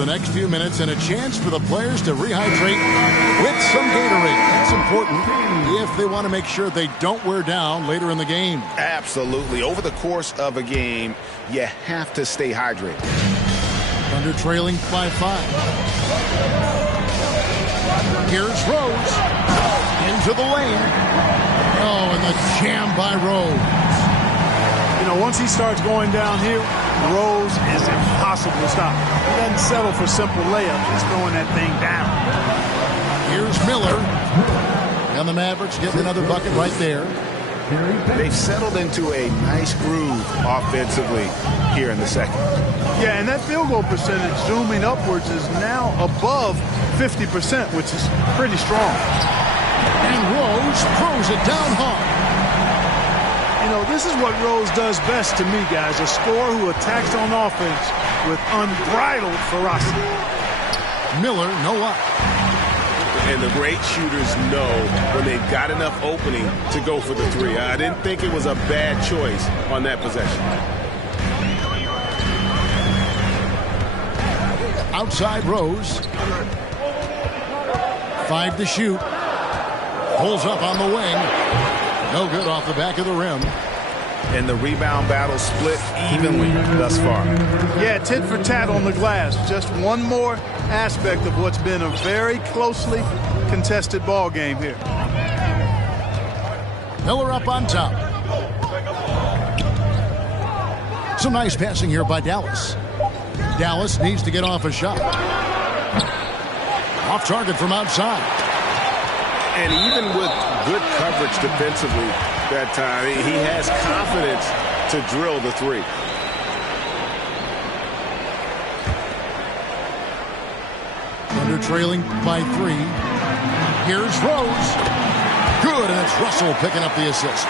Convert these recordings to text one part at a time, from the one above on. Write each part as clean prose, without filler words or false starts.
the next few minutes and a chance for the players to rehydrate with some Gatorade. That's important if they want to make sure they don't wear down later in the game. Absolutely. Over the course of a game, you have to stay hydrated. Thunder trailing by 5. Here's Rose. Into the lane. Oh, and the jam by Rose. You know, once he starts going downhill, Rose is impossible to stop. He doesn't settle for simple layups. He's throwing that thing down. Here's Miller. And the Mavericks getting another bucket right there. They've settled into a nice groove offensively here in the second. Yeah, and that field goal percentage zooming upwards is now above 50%, which is pretty strong. And Rose throws it down hard. You know, this is what Rose does best to me, guys. A scorer who attacks on offense with unbridled ferocity. Miller, no up. And the great shooters know when they've got enough opening to go for the three. I didn't think it was a bad choice on that possession. Outside Rose. 5 to shoot. Pulls up on the wing. No good off the back of the rim. And the rebound battle split evenly thus far. Yeah, tit for tat on the glass. Just one more aspect of what's been a very closely contested ball game here. Miller up on top. Some nice passing here by Dallas. Dallas needs to get off a shot. Off target from outside. And even with good coverage defensively that time, he has confidence to drill the three. Thunder trailing by 3. Here's Rose. Good, and it's Russell picking up the assist.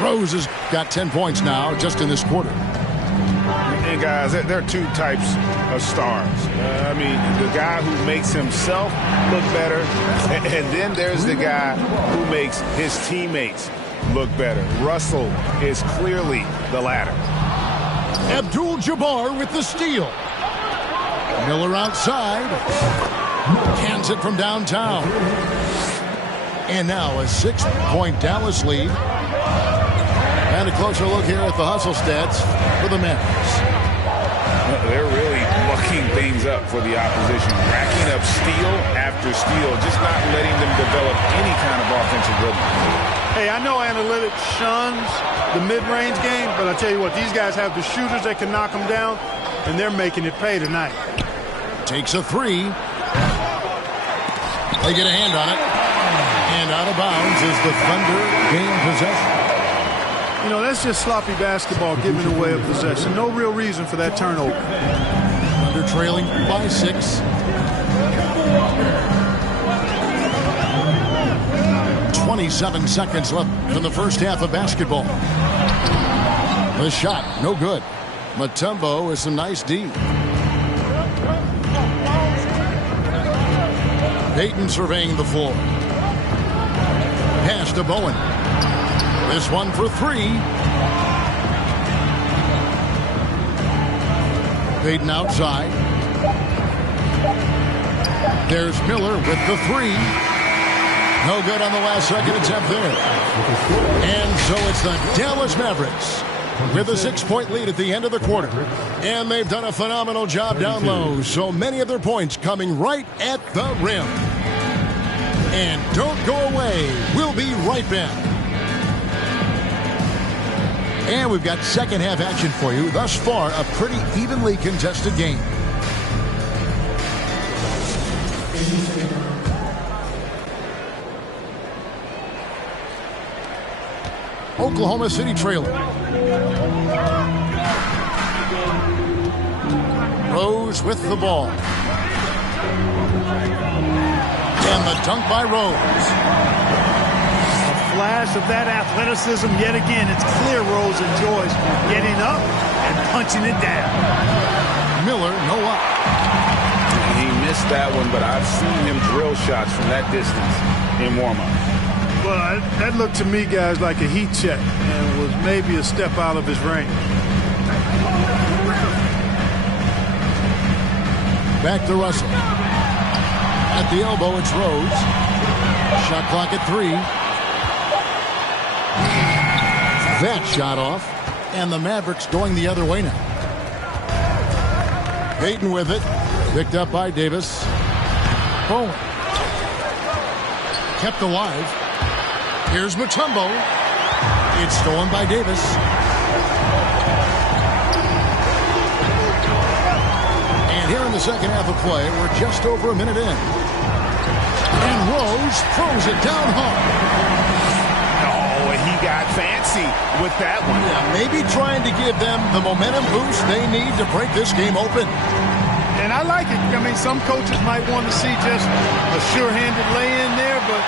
Rose has got 10 points now just in this quarter. And guys, there are two types of stars. I mean, the guy who makes himself look better, and then there's the guy who makes his teammates look better. Russell is clearly the latter. Abdul-Jabbar with the steal. Miller outside. Cans it from downtown. And now a 6-point Dallas lead. And a closer look here at the hustle stats for the Mavericks. They're really mucking things up for the opposition, racking up steal after steal, just not letting them develop any kind of offensive rhythm. Hey, I know analytics shuns the mid-range game, but I tell you what, these guys have the shooters that can knock them down, and they're making it pay tonight. Takes a 3. They get a hand on it. And out of bounds is the Thunder gain possession. You know, that's just sloppy basketball giving away a possession. No real reason for that turnover. Thunder trailing by 6. 27 seconds left in the first half of basketball. The shot, no good. Mutombo with some nice D. Payton surveying the floor. Pass to Bowen. This one for 3. Payton outside. There's Miller with the 3. No good on the last second attempt there. And so it's the Dallas Mavericks with a 6-point lead at the end of the quarter. And they've done a phenomenal job down low. So many of their points coming right at the rim. And don't go away. We'll be right back. And we've got second half action for you. Thus far, a pretty evenly contested game. Oklahoma City trailing. Rose with the ball. And the dunk by Rose. Flash of that athleticism yet again. It's clear Rose enjoys getting up and punching it down. Miller, no up. He missed that one, but I've seen him drill shots from that distance in warm-up. Well, that looked to me, guys, like a heat check and was maybe a step out of his range. Back to Russell. At the elbow, it's Rose. Shot clock at 3. That shot off. And the Mavericks going the other way now. Payton with it. Picked up by Davis. Bowen. Kept alive. Here's Mutombo. It's stolen by Davis. And here in the second half of play, we're just over a minute in. And Rose throws it down hard. Oh, he got fancy with that one. Yeah, maybe trying to give them the momentum boost they need to break this game open. And I like it. I mean, some coaches might want to see just a sure-handed lay-in there, but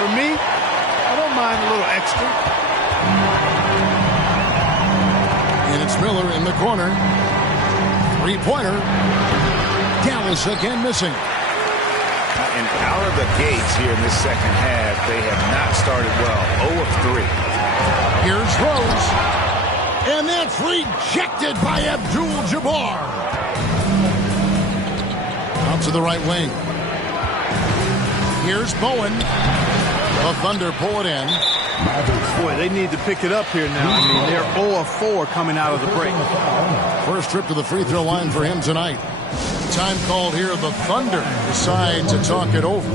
for me, I don't mind a little extra. And it's Miller in the corner. Three-pointer. Dallas again missing. And out of the gates here in this second half, they have not started well. 0 of 3. Here's Rose. And that's rejected by Abdul-Jabbar. Out to the right wing. Here's Bowen. The Thunder pull it in. Boy, they need to pick it up here now. I mean, they're 0 of 4 coming out of the break. First trip to the free throw line for him tonight. Time called here. The Thunder decide to talk it over.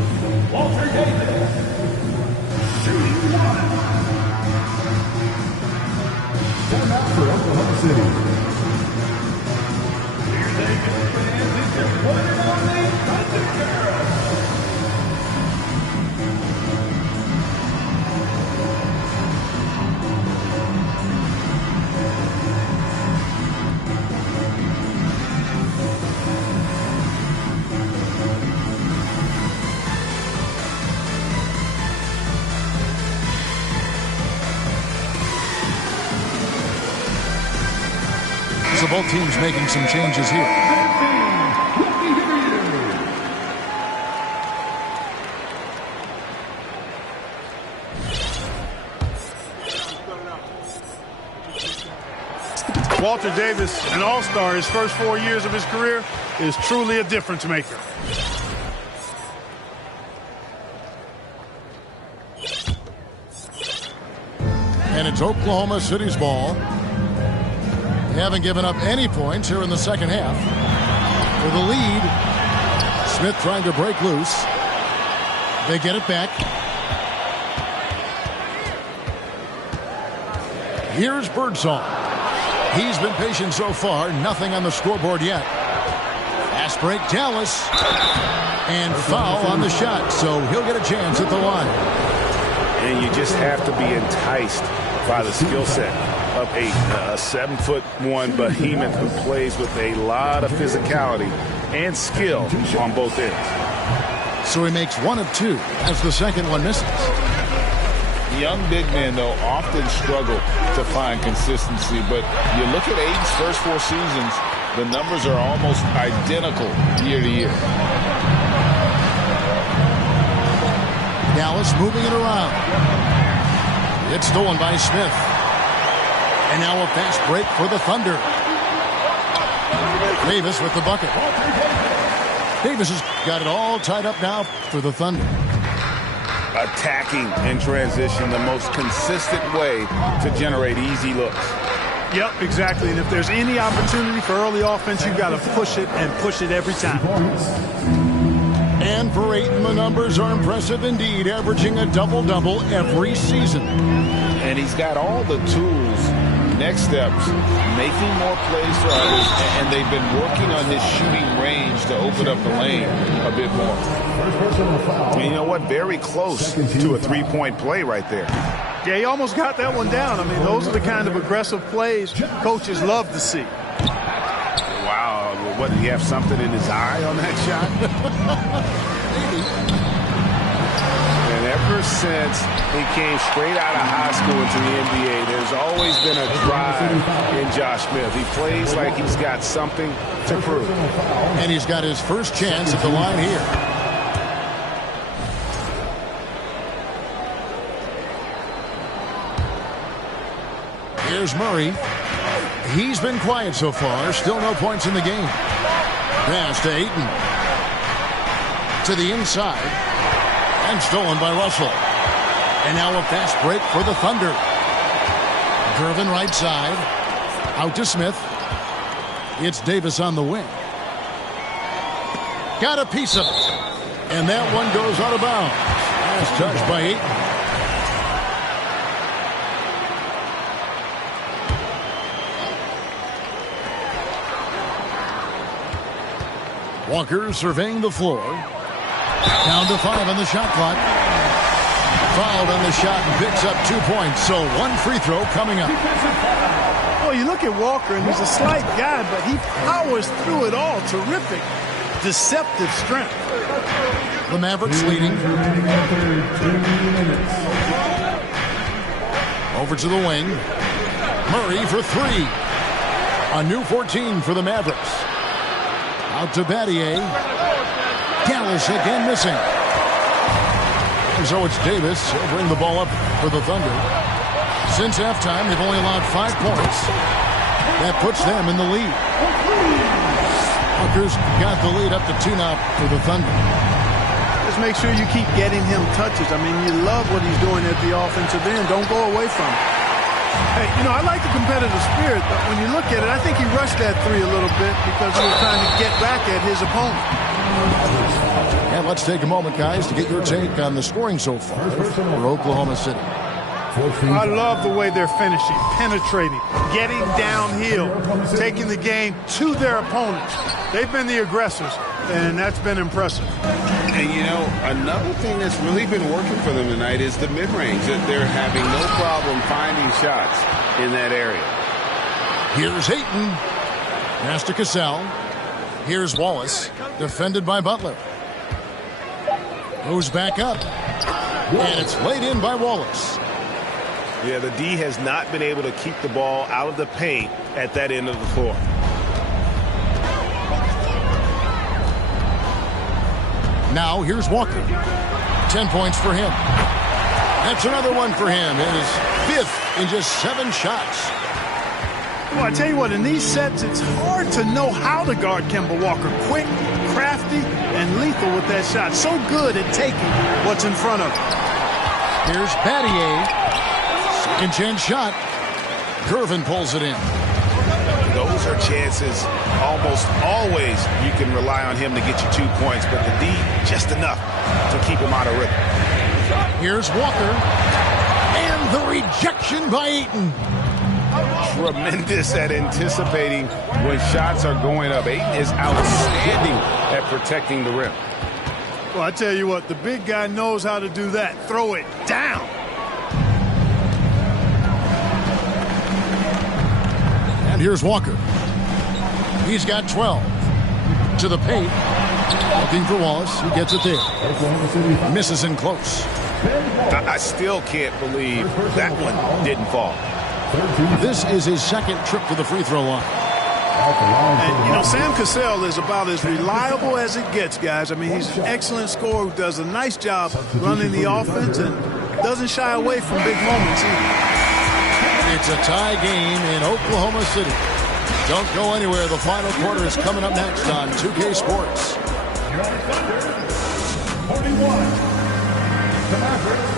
Walter Davis. Shooting 1. Time out for Oklahoma City. Here they go, fans. It's your one and only Thunder Girls. So both teams making some changes here. Walter Davis, an all-star, his first 4 years of his career, is truly a difference maker. And it's Oklahoma City's ball. They haven't given up any points here in the second half. For the lead, Smith trying to break loose. They get it back. Here's Birdsong. He's been patient so far. Nothing on the scoreboard yet. Fast break, Dallas. And foul on the shot, so he'll get a chance at the line. And you just have to be enticed by the skill set of a 7'1" behemoth who plays with a lot of physicality and skill on both ends. So he makes 1 of 2 as the second one misses. Young big men, though, often struggle to find consistency, but you look at Aiden's first 4 seasons, the numbers are almost identical year to year. Dallas moving it around. It's stolen by Smith. And now a fast break for the Thunder. Davis with the bucket. Davis has got it all tied up now for the Thunder. Attacking in transition, the most consistent way to generate easy looks. Yep, exactly. And if there's any opportunity for early offense, you've got to push it and push it every time. And for Ayton, the numbers are impressive indeed, averaging a double-double every season. And he's got all the tools. Next steps, making more plays for others, and they've been working on his shooting range to open up the lane a bit more. And you know what? Very close to a three-point play right there. Yeah, he almost got that one down. I mean, those are the kind of aggressive plays coaches love to see. Wow. What, did he have something in his eye on that shot? Maybe. And ever since he came straight out of high school into the NBA, there's always been a drive in Josh Smith. He plays like he's got something to prove. And he's got his first chance at the line here. Here's Murray. He's been quiet so far. Still no points in the game. Pass to Ayton. To the inside. And stolen by Russell. And now a fast break for the Thunder. Gervin right side. Out to Smith. It's Davis on the wing. Got a piece of it. And that one goes out of bounds. Last touch by Ayton. Walker surveying the floor. Down to 5 on the shot clock. Fouled on the shot and picks up 2 points. So one free throw coming up. Well, you look at Walker, and he's a slight guy, but he powers through it all. Terrific, deceptive strength. The Mavericks leading. Over to the wing. Murray for 3. A new 14 for the Mavericks. Out to Battier. Dallas again missing. And so it's Davis. He'll bring the ball up for the Thunder. Since halftime, they've only allowed 5 points. That puts them in the lead. Walker's got the lead up to 2 now for the Thunder. Just make sure you keep getting him touches. I mean, you love what he's doing at the offensive end. Don't go away from it. Hey, you know, I like the competitive spirit, but when you look at it, I think he rushed that 3 a little bit because he was trying to get back at his opponent. And let's take a moment, guys, to get your take on the scoring so far for Oklahoma City. I love the way they're finishing, penetrating, getting downhill, taking the game to their opponents. They've been the aggressors, and that's been impressive. And, you know, another thing that's really been working for them tonight is the mid-range. That they're having no problem finding shots in that area. Here's Ayton. Pass to Cassell. Here's Wallace, defended by Butler. Goes back up. And it's laid in by Wallace. Yeah, the D has not been able to keep the ball out of the paint at that end of the floor. Now here's Walker. 10 points for him. That's another one for him. His 5th in just 7 shots. Well, I tell you what, in these sets, it's hard to know how to guard Kemba Walker. Quick, crafty, and lethal with that shot. So good at taking what's in front of him. Here's Battier. Second chance shot. Gervin pulls it in. Those are chances almost always you can rely on him to get you 2 points, but the D just enough to keep him out of rhythm. Here's Walker. And the rejection by Ayton. Tremendous at anticipating when shots are going up. Ayton is outstanding at protecting the rim. Well, I tell you what, the big guy knows how to do that. Throw it down. And here's Walker. He's got 12. To the paint. Looking for Wallace. He gets it there. Misses in close. I still can't believe that one didn't fall. This is his 2nd trip to the free throw line. And, you know, Sam Cassell is about as reliable as it gets, guys. I mean, he's an excellent scorer who does a nice job running the offense and doesn't shy away from big moments either. It's a tie game in Oklahoma City. Don't go anywhere. The final quarter is coming up next on 2K Sports. 41. The Mavericks.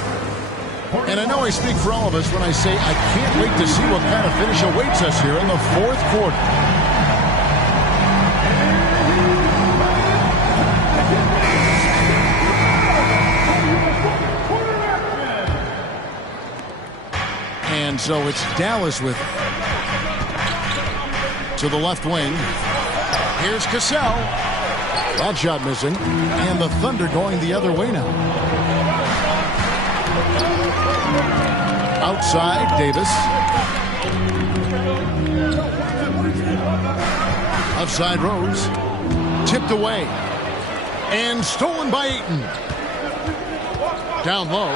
And I know I speak for all of us when I say I can't wait to see what kind of finish awaits us here in the 4th quarter. And so it's Dallas with it. To the left wing. Here's Cassell. That shot missing. And the Thunder going the other way now. Outside, Davis. Outside Rose. Tipped away. And stolen by Ayton. Down low.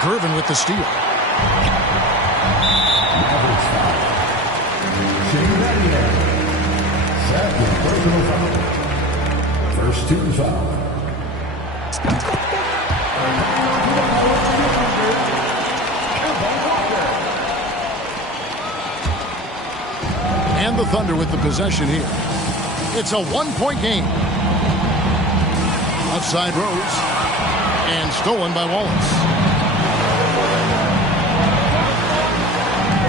Gervin with the steal. First 2 foul. And the Thunder with the possession here. It's a one-point game. Outside Rose. And stolen by Wallace.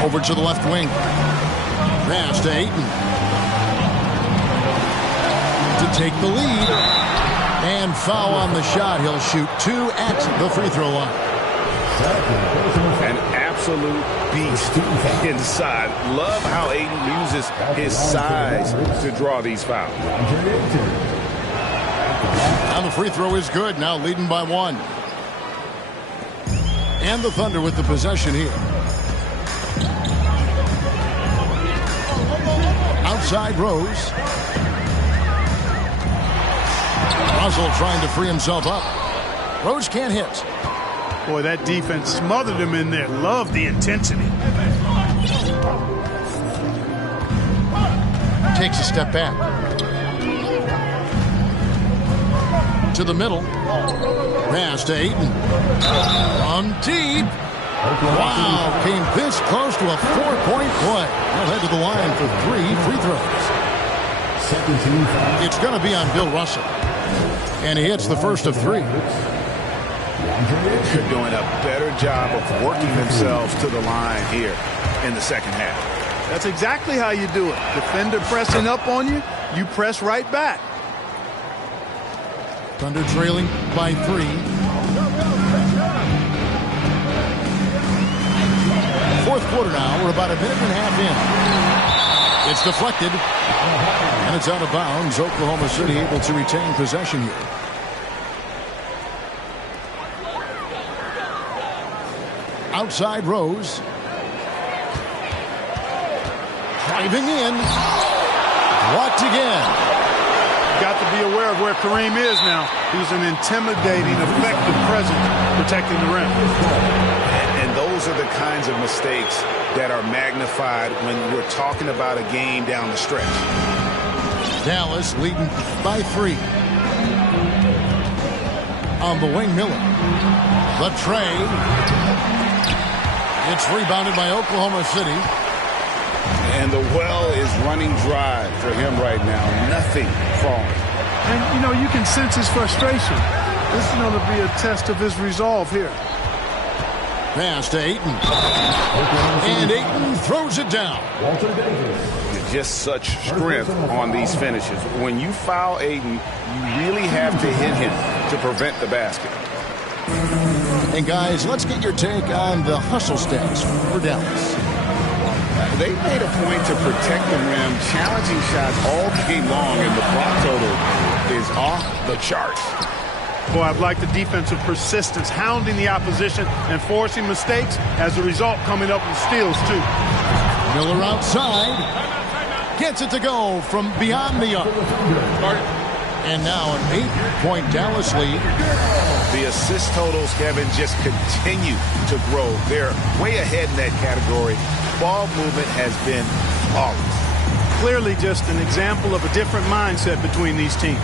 Over to the left wing. Pass to Ayton. To take the lead. And foul on the shot. He'll shoot 2 at the free throw line. An absolute beast inside. Love how Ayton uses his size to draw these fouls. And the free throw is good. Now leading by 1. And the Thunder with the possession here. Outside Rose. Russell trying to free himself up. Rose can't hit. Boy, that defense smothered him in there. Love the intensity. Takes a step back. To the middle. Pass to Ayton. From deep. Wow, came this close to a 4-point play. He'll head to the line for 3 free throws. It's going to be on Bill Russell. And he hits the first of 3. They're doing a better job of working themselves to the line here in the second half. That's exactly how you do it. Defender pressing up on you, you press right back. Thunder trailing by 3. Fourth quarter now. We're about a minute and a half in. It's deflected. And it's out of bounds. Oklahoma City able to retain possession here. Outside Rose. Driving in. Blocked again. Got to be aware of where Kareem is now. He's an intimidating, effective presence protecting the rim. And those are the kinds of mistakes that are magnified when we're talking about a game down the stretch. Dallas leading by 3. On the wing, Miller. The tray. It's rebounded by Oklahoma City. And the well is running dry for him right now. Nothing falling. And, you know, you can sense his frustration. This is going to be a test of his resolve here. Pass to Ayton. And Ayton throws it down. Just such strength on these finishes. When you foul Ayton, you really have to hit him to prevent the basket. And guys, let's get your take on the hustle stats for Dallas. They made a point to protect the rim, challenging shots all game long, and the block total is off the charts. Boy, I've liked the defensive persistence, hounding the opposition and forcing mistakes. As a result, coming up with steals, too. Miller outside. Gets it to go from beyond the arc. And now an 8-point Dallas lead. The assist totals, Kevin, just continue to grow. They're way ahead in that category. Ball movement has been flawless. Clearly just an example of a different mindset between these teams.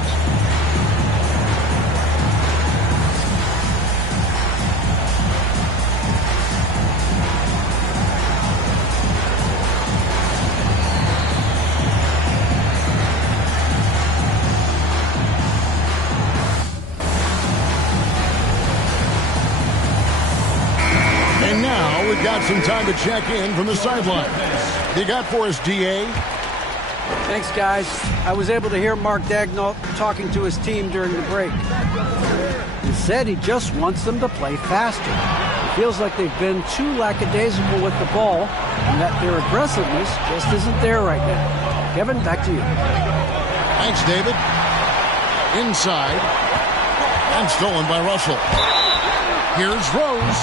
Got some time to check in from the sideline. You got for us, D.A.? Thanks, guys. I was able to hear Mark Daigneault talking to his team during the break. He said he just wants them to play faster. It feels like they've been too lackadaisical with the ball and that their aggressiveness just isn't there right now. Kevin, back to you. Thanks, David. Inside. And stolen by Russell. Here's Rose.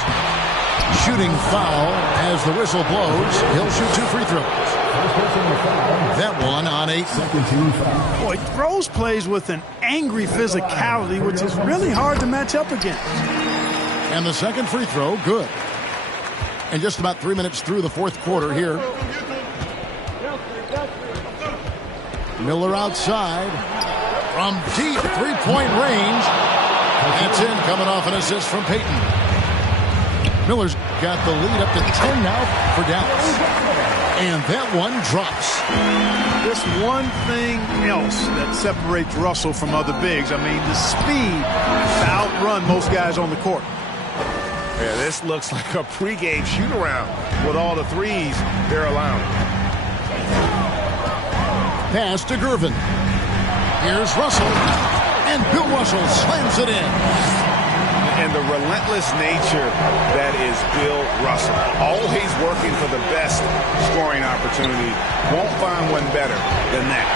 Shooting foul as the whistle blows. He'll shoot 2 free throws. That one on 8. Boy, Rose plays with an angry physicality, which is really hard to match up against. And the second free throw, good. And just about 3 minutes through the fourth quarter here. Miller outside. From deep 3-point range. That's in, coming off an assist from Payton. Miller's got the lead up to 10 now for Dallas. And that one drops. Just one thing else that separates Russell from other bigs. I mean, the speed to outrun most guys on the court. Yeah, this looks like a pregame shoot-around with all the threes they're allowing. Pass to Gervin. Here's Russell. And Bill Russell slams it in. And the relentless nature that is Bill Russell. Always working for the best scoring opportunity. Won't find one better than that.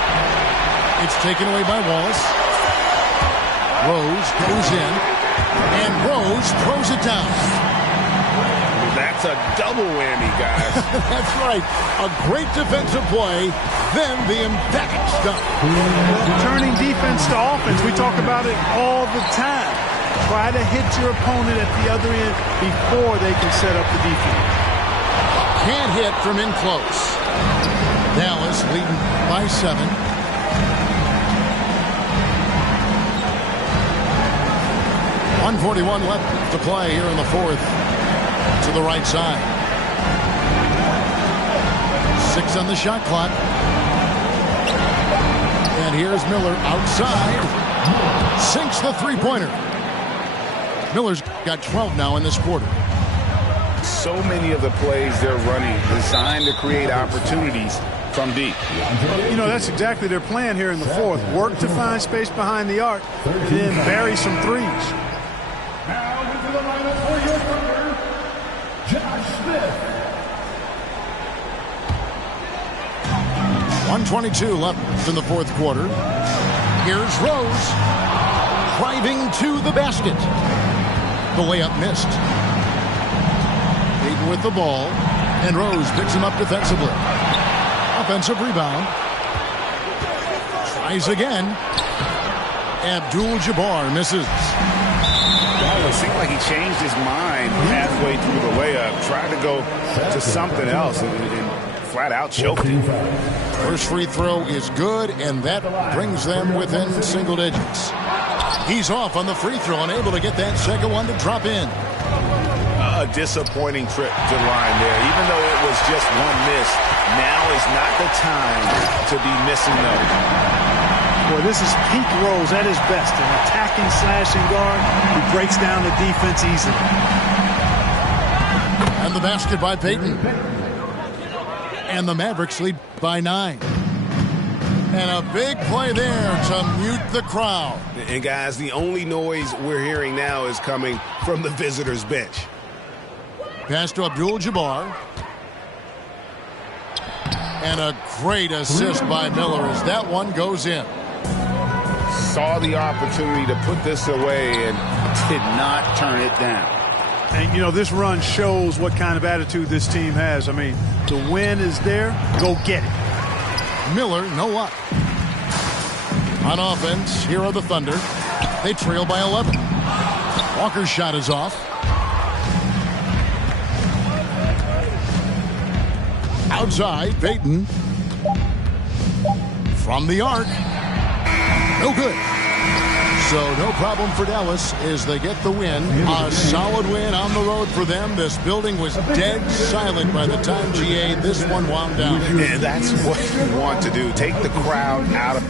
It's taken away by Wallace. Rose goes in. And Rose throws it down. That's a double whammy, guys. That's right. A great defensive play. Then the emphatic stuff. Turning defense to offense. We talk about it all the time. Try to hit your opponent at the other end before they can set up the defense. Can't hit from in close. Dallas leading by 7. .141 left to play here in the fourth. To the right side. 6 on the shot clock. And here's Miller outside. Sinks the three-pointer. Miller's got 12 now in this quarter. So many of the plays they're running designed to create opportunities from deep. You know, that's exactly their plan here in the fourth. Work to find space behind the arc, and then bury some threes. Now into the lineup for your partner, Josh Smith. 1:22 left in the fourth quarter. Here's Rose. Driving to the basket. The layup missed. Payton with the ball. And Rose picks him up defensively. Offensive rebound. Tries again. Abdul-Jabbar misses. It seemed like he changed his mind halfway through the layup. Tried to go to something else and flat out choked him. First free throw is good, and that brings them within single digits. He's off on the free throw, unable to get that second one to drop in. A disappointing trip to the line there. Even though it was just one miss, now is not the time to be missing those. Boy, this is peak Rose at his best. An attacking slashing guard who breaks down the defense easily. And the basket by Payton. And the Mavericks lead by 9. And a big play there to mute the crowd. And guys, the only noise we're hearing now is coming from the visitors' bench. Pass to Abdul-Jabbar. And a great assist by Miller as that one goes in. Saw the opportunity to put this away and did not turn it down. And, you know, this run shows what kind of attitude this team has. I mean, the win is there. Go get it. Miller, no luck. On offense, here are the Thunder. They trail by 11. Walker's shot is off. Outside, Payton. From the arc. No good. So no problem for Dallas as they get the win. A solid win on the road for them. This building was dead silent by the time GA this one wound down. And that's what you want to do. Take the crowd out of